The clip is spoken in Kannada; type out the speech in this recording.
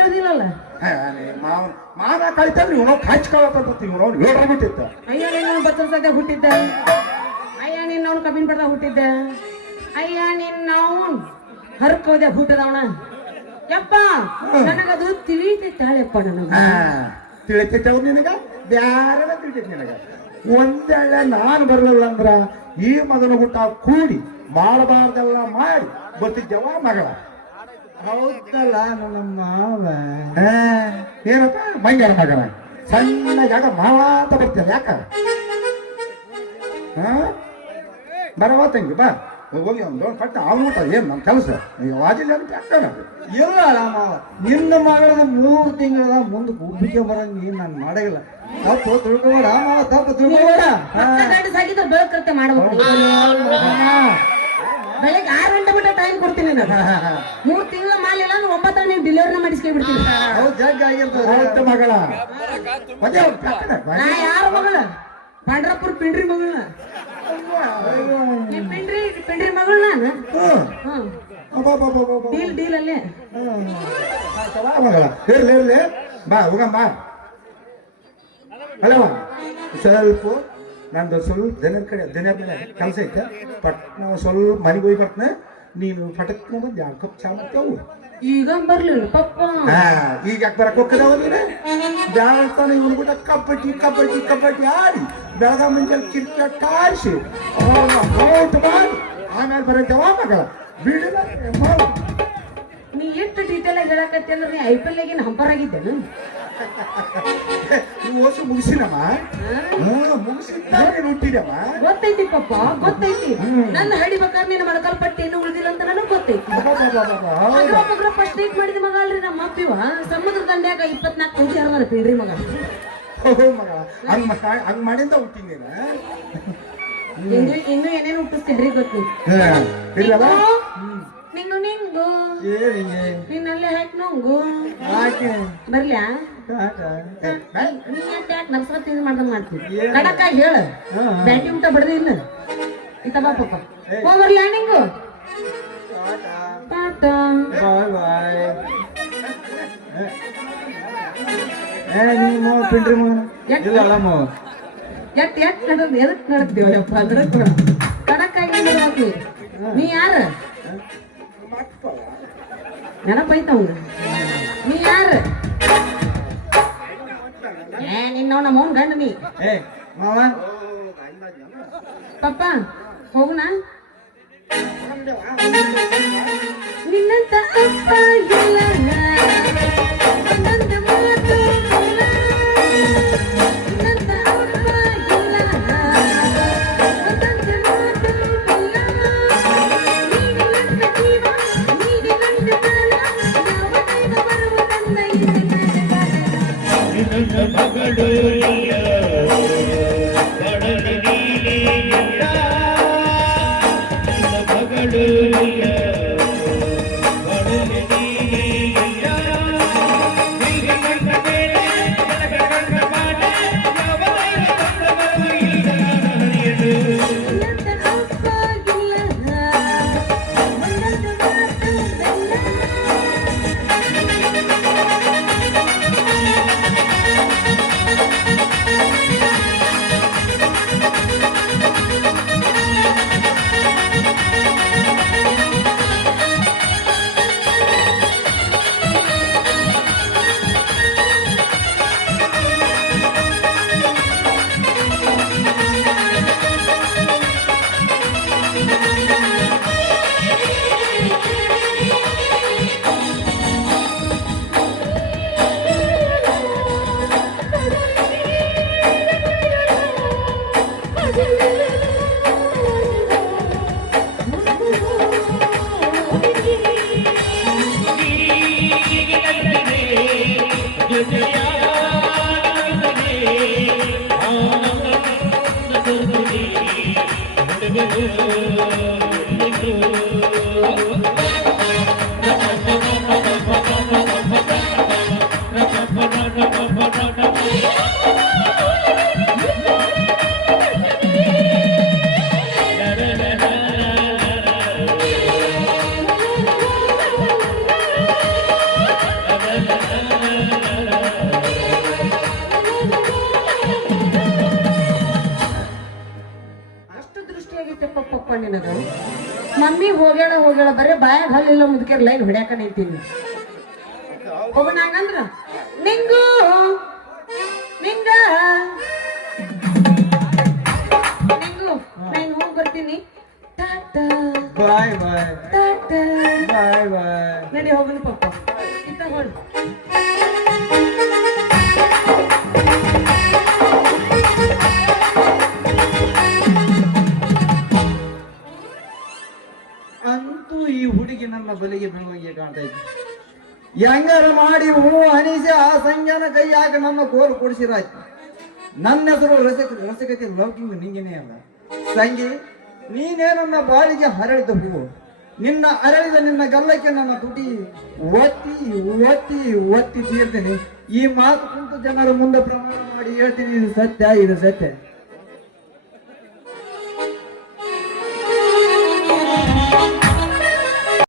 ಕಳ್ದಿಲ್ಲಲ್ಲ ಮಾನ ಕಳಿತಾರ ನೀವು ಹಚ್ಕೊಳತ್ತ ಇವ್ ಅವ್ನು ಹೇಳ್ಬಿಟ್ಟಿತ್ತ ಅಯ್ಯ ನಿನ್ನ ಬಚ್ಚಲ ಸದ್ಯ ಹುಟ್ಟಿದ್ದ ಅಯ್ಯ ನಿನ್ನವನು ಕಬ್ಬಿನ ಪಡ್ದ ಹುಟ್ಟಿದ್ದ ಅಯ್ಯ ನಿನ್ನವನ್ ಹರ್ಕೋದೆ ಹುಟ್ಟದವನ ಯಪ್ಪ ನನಗದು ತಿಳಿತೈತಾಳೆಪ್ಪ ನನಗ ತಿಳಿತೈತೆ ನಿನಗ ಬ್ಯಾರೆಲ್ಲ ತಿಳಿತೈತಿ ನಿನಗ ಒಂದೇಳೆ ನಾನು ಬರಲಿಲ್ಲ ಅಂದ್ರ ಈ ಮಗನ ಹುಟ್ಟ ಕೂಡಿ ಮಾಡಬಾರ್ದೆಲ್ಲ ಮಾಡಿ ಬರ್ತಿದ್ದೆವ ಮಗಳ ಹೌದಲ್ಲ ನನ್ನ ಮಾವ ಏನಪ್ಪ ಮಂಗ್ಯಾನ ಮಗನ ಸಣ್ಣಗ ಮಾವ ಅಂತ ಬರ್ತೀಯ ಯಾಕ ಬರವ ತಂಗಿ ಬಾ ಹೋಗಿ ಒಂದು ಪಟ್ಟ ಅವನು ಏನ್ ನಮ್ಮ ಕೆಲಸ ವಾಜಿಲ್ಲ ಅಂತ ಯಾಕಣ ಇಲ್ಲ ಮಾವ ನಿನ್ನ ಮಗಳ 3 ತಿಂಗಳ ಮುಂದೆ ಒಬ್ಬಿಗೆ ಬರಂಗ ನೀನ್ ನಾನು ಮಾಡಂಗಿಲ್ಲ ತಪ್ಪು ತಿಳ್ಕೊಬೇಡ ಮಾವ ತಪ್ಪು ತಿಳ್ಕೊಬೇಡ ಸಾಗಿದ್ರೆ ಬೆಳಕೃತ್ಯ ಮಾಡ್ಬೇಕು ಬೆಳಗ್ಗೆ 6 ಗಂಟೆ ಬಿಟ್ಟ ಟೈಮ್ ಕೊಡ್ತೀನಿ ನಾನು 3 ತಿಂಗಳ ಮಾಡಿಲ್ಲ 9 ನೀವು ಡೆಲಿವರಿನ ಮಾಡಿಸ್ಕೈ ಬಿಡ್ತೀನಿ ಹೌದು ಜಗ್ ಆಗಿರ್ತದೆ ಮಗಳ ನಾ ಯಾರ ಮಗಳ ಪಾಂಡ್ರಪುರ ಪಿಂಡ್ರಿ ಮಗಳ ಪಿಂಡ್ರಿ ಮಗಳು ನಾನು ಡೀಲ್ ಅಲ್ಲೇ ಮಗಳ ಇರ್ಲಿ ಇರ್ಲಿ ಬಾ ಹೋಗಮ್ಮ ಅಲ್ಲವ ಸ್ವಲ್ಪ ನಂದು ಸ್ವಲ್ಪ ದಿನ ಮೇಲೆ ಕೆಲಸ ಐತೆ ಪಟ್ ನಾವು ಸ್ವಲ್ಪ ಮನೆಗೆ ಹೋಗಿ ಬರ್ತನೆ ನೀನು ಪಟಕ್ ಬಂದು 2 ಕಪ್ ಚಾ ಮಾಡ್ತೇವು ಈಗ ಬರ್ಲಿಲ್ಲ ಪಪ್ಪ ಈಗ ಯಾಕೆ ಬರಕ್ ಹೋಗ್ತದವ ನೀನು ಬ್ಯಾಳ್ತಾನೆ ಇವನು ಕೂಡ ಕಬಡ್ಡಿ ಆಡಿ ಬೆಳಗ ಮುಂಜಾನೆ ಕ್ರಿಕೆಟ್ ಆಡಿಸಿ ಔಟ್ ಮಾಡಿ ಆಮೇಲೆ ಬರತ್ತೇವ ಮಗಳ ಬಿಡಿಲ್ಲ ನೀ ಎಷ್ಟು ಡೀಟೇಲ್ ಆಗಿ ಹೇಳಕತ್ತಿ ಅಂದ್ರೆ ನೀ IPL ಆಗಿನ ಹಂಪರ್ ಆಗಿದ್ದೇನು ನೀವು ಓಸು ಮುಗಿಸಿನಮ್ಮ ಮುಗಿಸಿದ್ದ ಹುಟ್ಟಿದಮ್ಮ ಗೊತ್ತೈತಿ ಪಪ್ಪ ಗೊತ್ತೈತಿ ನನ್ನ ಹಡಿಬೇಕಾದ್ರೆ ನಿನ್ನ ಮಳಕಲ್ ಪಟ್ಟಿ ಏನು ಉಳಿದಿಲ್ಲ ಅಂತ ನನಗೆ ಗೊತ್ತೈತಿ ಫಸ್ಟ್ ಡೇಟ್ ಮಾಡಿದ ಮಗ ಅಲ್ರಿ ನಮ್ಮ ಅಪ್ಪಿವ ಸಮುದ್ರ ದಂಡ್ಯಾಗ 24 ಕೆಜಿ ಹರಿದಾರ ಪಿಂಡ್ರಿ ಮಗ ಮಗಳ ಹಂಗ್ ಮಾಡಿಂದ ಹುಟ್ಟಿನ ಇನ್ನು ಏನೇನು ಹುಟ್ಟಿಸ್ತಿದ್ರಿ ಗೊತ್ತು ನಿಂಗು ನಿನ್ನಲ್ಲೇ ಹಾಕಿ ನಂಗು ಬರ್ಲ್ಯಾ ನೀ ಯಾಕೆ ನರ್ಸರ ತಿಂದು ಮಾಡ್ದಂಗ ಮಾಡ್ತೀನಿ ಕಡಕ್ಕಾಗಿ ಹೇಳ ಬ್ಯಾಟಿ ಊಟ ಬಡ್ದಿ ಇಲ್ಲ ಇಂತ ಬಾ ಪಪ್ಪ ಹೋಗ್ಬರ್ಲ್ಯಾ ನಿಂಗು ಟಾಟಾ ನಿಮ್ಮ ಪಿಂಡ್ರಿ ಮಗನ ಇಲ್ಲ ಮಾವ ಎಟ್ ನಡೆದ್ ಎದಕ್ ನಡೆದ್ತೀವಪ್ಪ ಅಂದ್ರೆ ಕಡಕ್ಕಾಗಿ ನೋಡ್ಬೇಕು ನೀ ಯಾರ ನೆನಪೈತವಂಗ ನೀ ಯಾರ ನಿನ್ನ ಮೌನ್ ಗಂಡ ನೀ ಮಾವ ಪಪ್ಪ ಹೋಗುಣ ನಿನ್ನಂತ ಅಪ್ಪ ಇಲ್ಲ ಒಂದೊಂದು ಮಾತು ಇಲ್ಲ. ನಿನ್ನಂತ ಅಪ್ಪ ಇಲ್ಲ ಒಂದೊಂದು ಮಾತು ಇಲ್ಲ. ನೀನು ನನ್ನ ಜೀವ ನೀನು ನನ್ನ ಕಾಲ ಯಾವ ದೈವ ಬರುವುದನ್ನ ಇಲ್ಲಿ ನಿನಗ ಮಮ್ಮಿ ಹೋಗ್ಯಾಳ ಬರೇ ಬಾಯಾಗ ಹಲ್ಲಿಲ್ಲ ಮುದುಕಿರ ಲೈನ್ ಹೊಡ್ಯಾಕ ನಿಂತೀನಿ ಹೋಗೋಣ ಹಂಗಂದ್ರ ನಿಂಗು ನಿಂಗ ನಿಂಗು ನಾನು ಹೋಗಿ ಬರ್ತೀನಿ ಟಾಟಾ ಬಾಯ್ ಬಾಯ್ ಟಾಟಾ ಬಾಯ್ ಬಾಯ್. ನಡಿ ಹೋಗೋಣ ಪಪ್ಪ ಇತ್ತ ಹೊಳ್ ಅಂತೂ ಈ ಹುಡುಗಿ ನನ್ನ ಬಲಿಗೆ ಬೀಳುವಂಗೆ ಕಾಣ್ತಾ ಇದ್ದೆ. ಹೆಂಗಾರ ಮಾಡಿ ಹೂ ಅನಿಸಿ ಆ ಸಂಜ್ಞಾನ ಕೈಯಾಗ ನನ್ನ ಕೋಲು ಕೊಡಿಸಿರಾಯ್ತು. ನನ್ನ ಹೆಸರು ರಸಕತೆ ಲೌಕಿಂಗ್ ನಿಂಗೇನೇ ಅಲ್ಲ ಸಂಗಿ, ನೀನೇ ನನ್ನ ಬಾಳಿಗೆ ಹರಳಿದ ಹೂವು. ನಿನ್ನ ಅರಳಿದ ನಿನ್ನ ಗಲ್ಲಕ್ಕೆ ನನ್ನ ತುಟಿ ಒತ್ತಿ ಒತ್ತಿ ಒತ್ತಿ ತೀರ್ತೇನೆ. ಈ ಮಾತು ಕುಂತು ಜನರ ಮುಂದೆ ಪ್ರಮಾಣ ಮಾಡಿ ಹೇಳ್ತೀನಿ, ಇದು ಸತ್ಯ, ಇದು ಸತ್ಯ.